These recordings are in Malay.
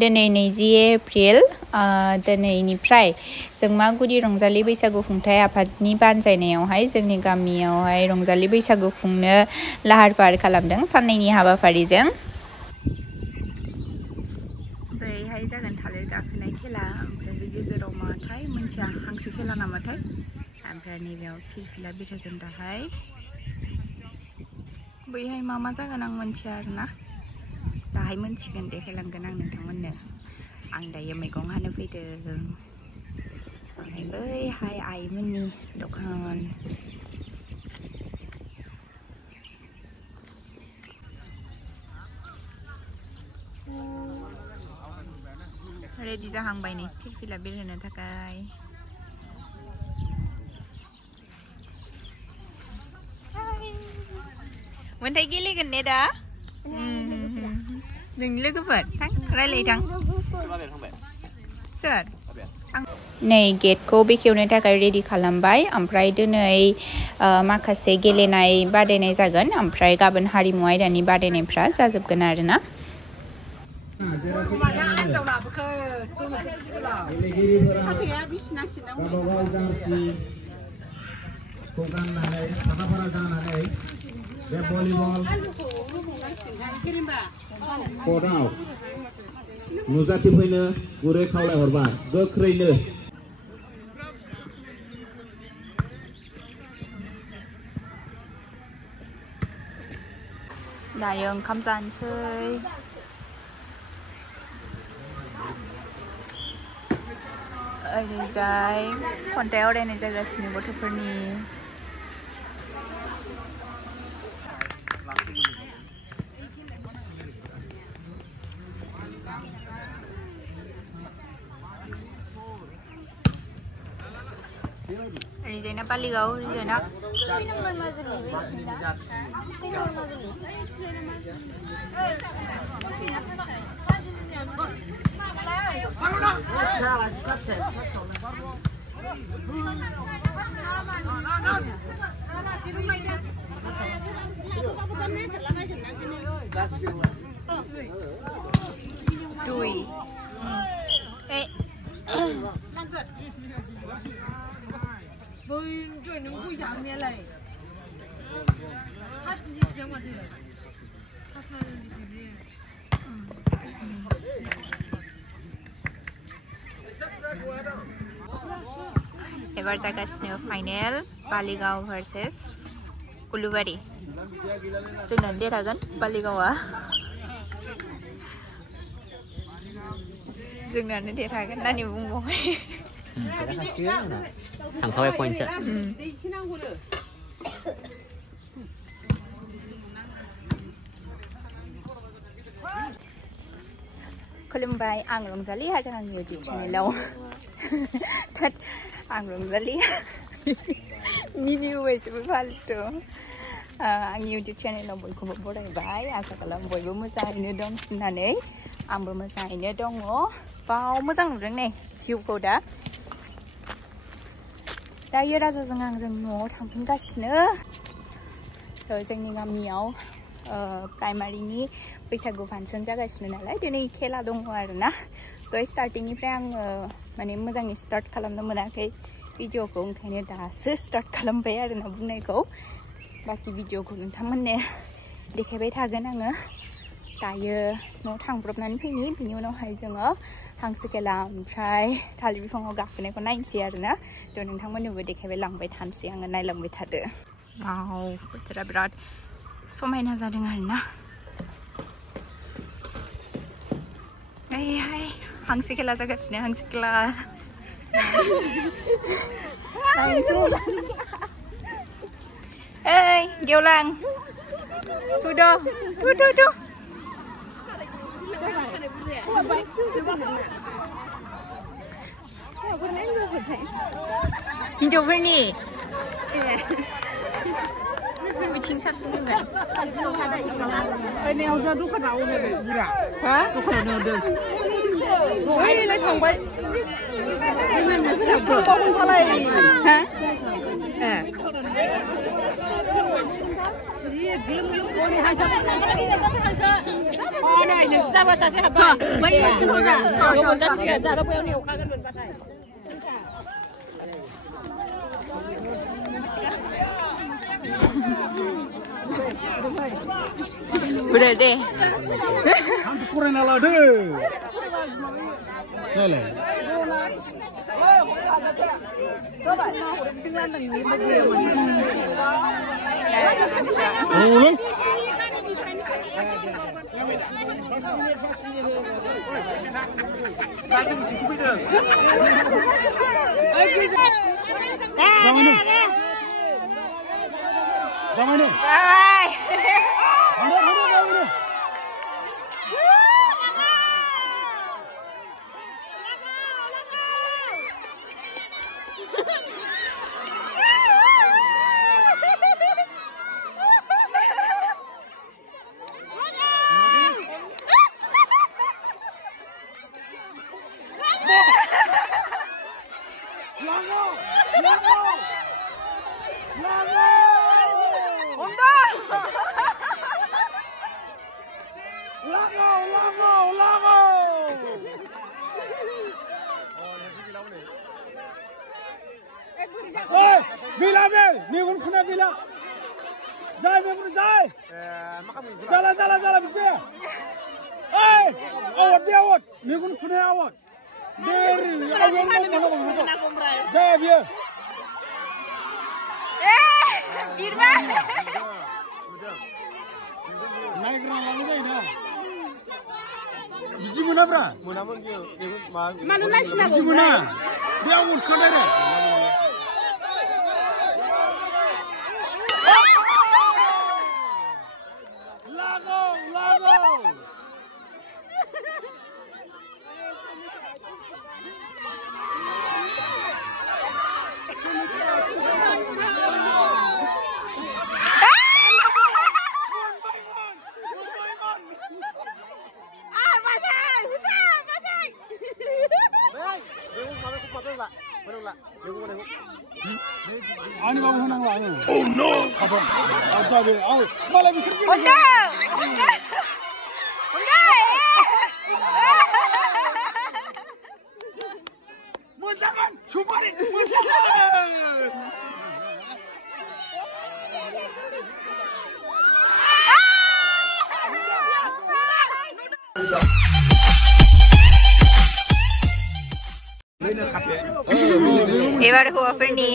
दिनै 20 एप्रिल दिनैनिफ्राय जों मागुरि रंजालि बैसागु खुंथाय आफादनि बानजायनायावहाय जोंनि गामियावहाय रंजालि बैसागु खुंनो लाहार फाहार खालामदों साननैनि हाबाफारिजों। बैहाय जागोन थालिर गाखोनाय खेला ओमफ्राय बे गेजेराव माथाय मोनथिया हांसो खेला नामाथाय ओमफ्राय नैबेयाव फिरफिला बिरहोगोन दाहाय बैहाय मा जागोन आं मोनथिया आरोना दाहाय मोनथिगोन देखायलांगोन आं नोंथांमोननो। आं दायो मैगं हानो फैदों ओमफ्राय बैहाय आइमोननि दखान रेडि जाहांबाय नै फिरफिला बिरहोनो थाखाय। मोनथाय गेलेगोन ने दा नोंनि लोगोफोर थां रायलाय थां सोर नै गेटखौ बेखेवनो थाखाय रेडि खालामबाय ओमफ्राय दिनै माखासे गेलेनाय बादायनाय जागोन ओमफ्राय गाबोन हारिमु आयदानि बादायनायफ्रा जाजोबगोन आरोना। नुजाथिफैनो गुरै खावलायहरबाय गोख्रैनो। दायो ओंखाम जानोसै ओरैजाय खन्थाइ आवरायनाय जागासिनो गथ'फोरनि। Rizana Paligao, Rizana. Dui. एबार जागासिनो फाइनेल बालिगाव भार्सेस उलुबारि जोंना देरहागोन बालिगावआ जोंनानो देरहागोन होननानै बुंबावबाय थांखाबाय पइन्टआ खुलुमबाय आं रंजालि आरो आंनि इउटिउब चेनेलाव आं रंजालि मिनि होबायसोबो फाल्तु आंनि इउटिउब चेनेलाव बयखौबो बरायबाय आसा खालाम बयबो मोजाङैनो दं होननानै आंबो मोजाङैनो दङ बाव मोजां नुदों नै भिउखौ दायो राजाजों आंजों न'आव थांफिनगासिनो जोंनि गामियाव प्राइमारिनि बैसागु फांसन जागासिनो नालाय दिनै खेला दङ आरोना दहाय स्टार्टिंनिफ्राय आङो माने मोजाङै स्टार्ट खालामनो मोनाखै भिडिअखौ ओंखायनो दासो स्टार्ट खालामबाय आरोना बुंनायखौ बाखि भिडिअखौ नोंथांमोननो देखायबाय थागोन आङो दायो न'आव थांब्रबनानै फैनि बिनि उनावहाय जोङो हांसो खेला ओमफ्राय थालिर बिफाङाव गाखोनायखौ नायनोसै आरोना थ' नोंथांमोननोबो देखायबाय लांबाय थानोसै आङो नायलांबाय थादो वाव बोथोरा बिराद समायना जादों आरोना ओइहाय हांसो खेला जागासिनो हांसो खेला ओइ गेवलां थुद' थु हिन्जावफोरनि मिथिं सारसिन होगोन दखानाव हा दखानाव थांबाय हा Udah deh. Kurang ala deh. Lele. Bila bel, ni pun kena bila. Jai pun jai. Jala bicara. Awat dia awat, ni pun kena awat. Dari awat mana. Jai dia. Birma. Naik kerana lalu jai dah. Biji mana bra? Mana naik sini? Biji mana? Dia awat kena deh. Oh no! এবার হওয়া ফেরনি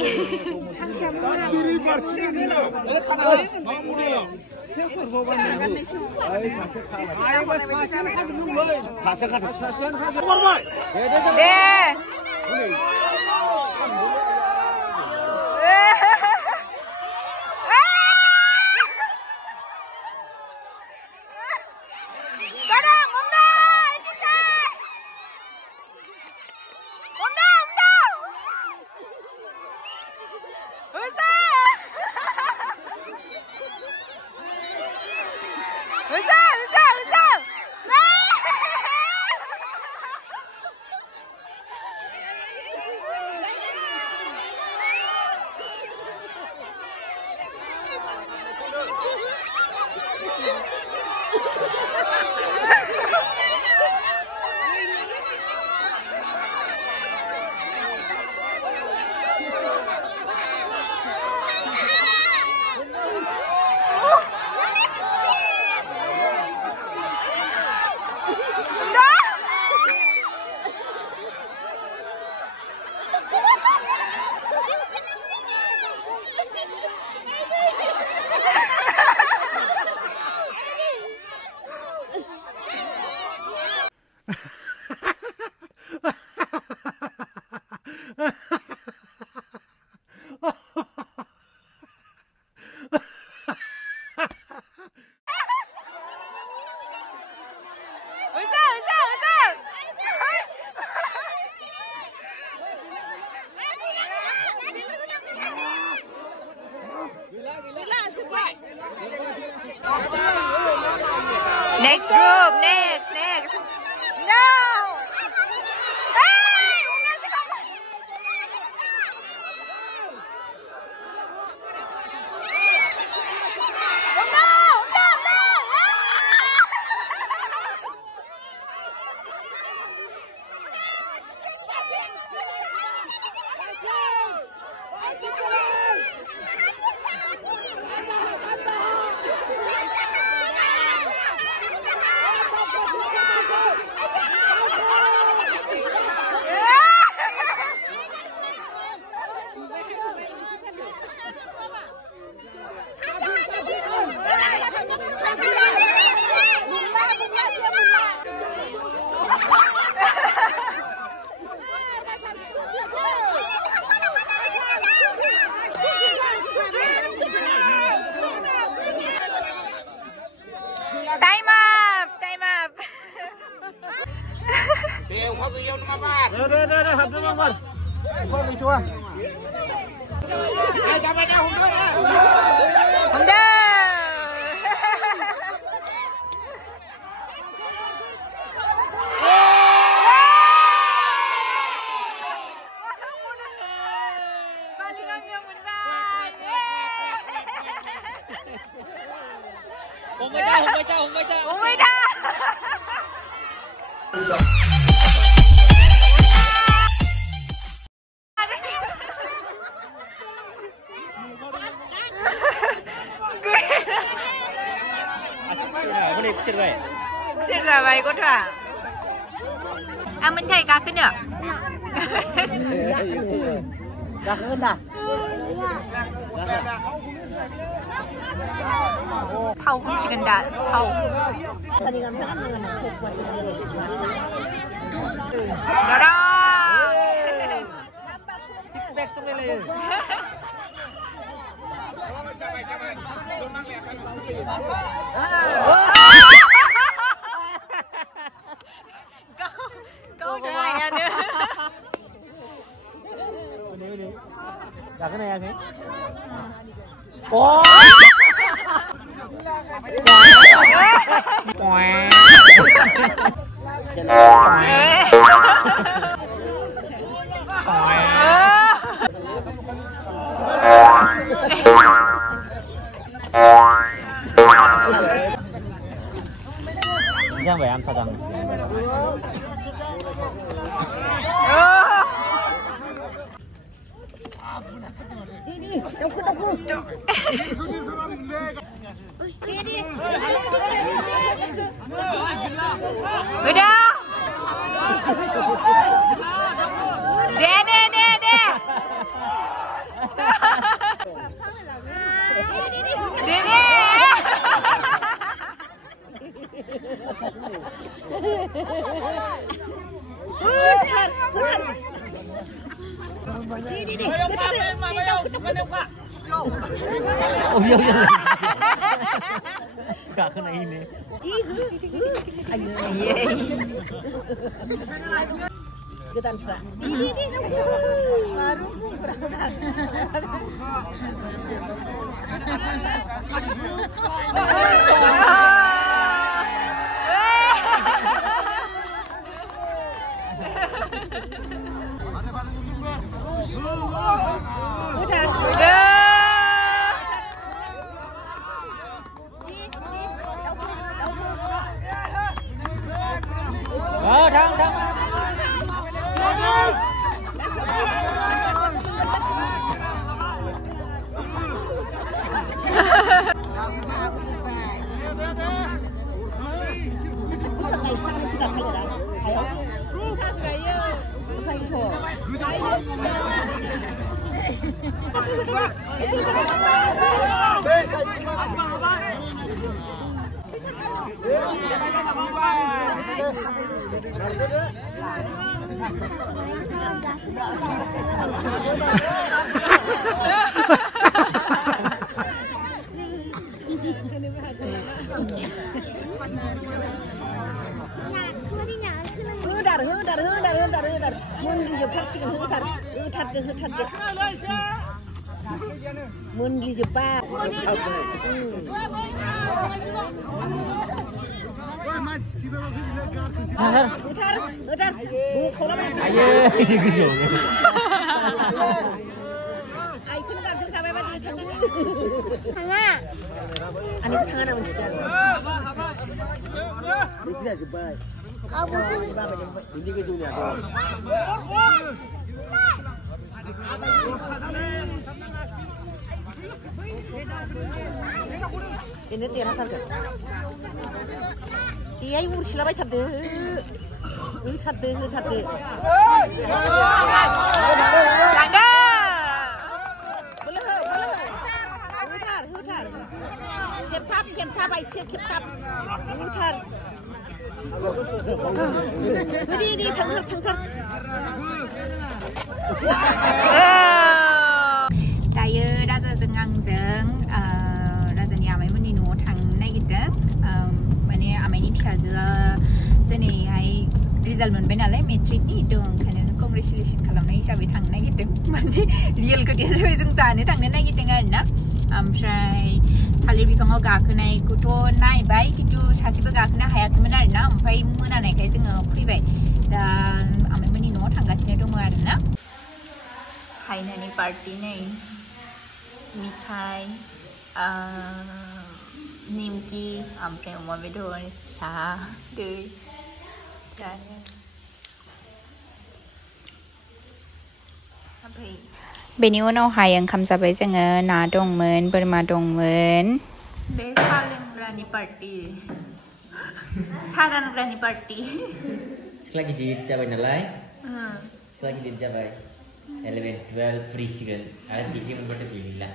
Next group, next. No! Đây, hấp dẫn không? Không bị chua. Ai chào bạn nào không thôi à? Không đâu. Không phải cha. Xin chào mày con thả. À mình thấy cá cái nữa. Gak kena. Khou cũng chỉ cần đạn khou. Đó đó. Six pack xong lên. Câu thứ hai nữa. Gak kena ya sih. Oh. Jangan bayam sadang. Đi, đâu cứ. Đi. Người đâu? Nè. Đi. Đi. Oh iya. Gak kena ini. Getan Pak. Di. Baru kurang. Thắng. Hư. Mun dijepak sih hư. Mun dijepak. Utar. Bu khou lắm. Ayo, ini kusuk. Ai thằng sampai mati thằng à. Ani tangan apa sih? Tidak jebai. Apa sih? Ini kusuknya. Ini tiara saja. Iya, ibu silap aja deh. Hư. Tangga. Boleh. Hư. Kep tap, kep tap. Hư. Đi, thằng. Tại đã giờ dừng ăn dừng, đã giờ nhà mấy mình đi nấu thằng này cái tết, bên này à mấy đi phía dưới, tên này hay result मोनबाय नालाय मेट्रिकनि थ' ओंखायनो कंग्रेचुलेसन खालामनाय हिसाबै थांनो नागिरदों माने रियेल खोथाया जाबाय जों जानो थांनो नागिरदों आरोना ओमफ्राय थालिर बिफाङाव गाखोनायखौथ' नायबाय खिन्थु सासेबो गाखोनो हायाखैमोन आरोना ओमफ्राय मोनानायखाय जोङो फैबाय दा आमाइमोननि न'आव थांगासिनो दङ आरोना हायनानि पार्टि नै मिथाइ निमकि ओमफ्राय अमा बेदर साहा दै जायो बेनि उनावहाय ओंखाम जाबाय जोङो ना दंमोन बोरमा दंमोन बे साहा लोंग्रानि पार्टि साहा रानग्रानि पार्टि सिख्ला गिदिर जाबाय नालाय सिख्ला गिदिर जाबाय 11 12 फैसिगोन आरो डिग्री मोनबाथ' गैला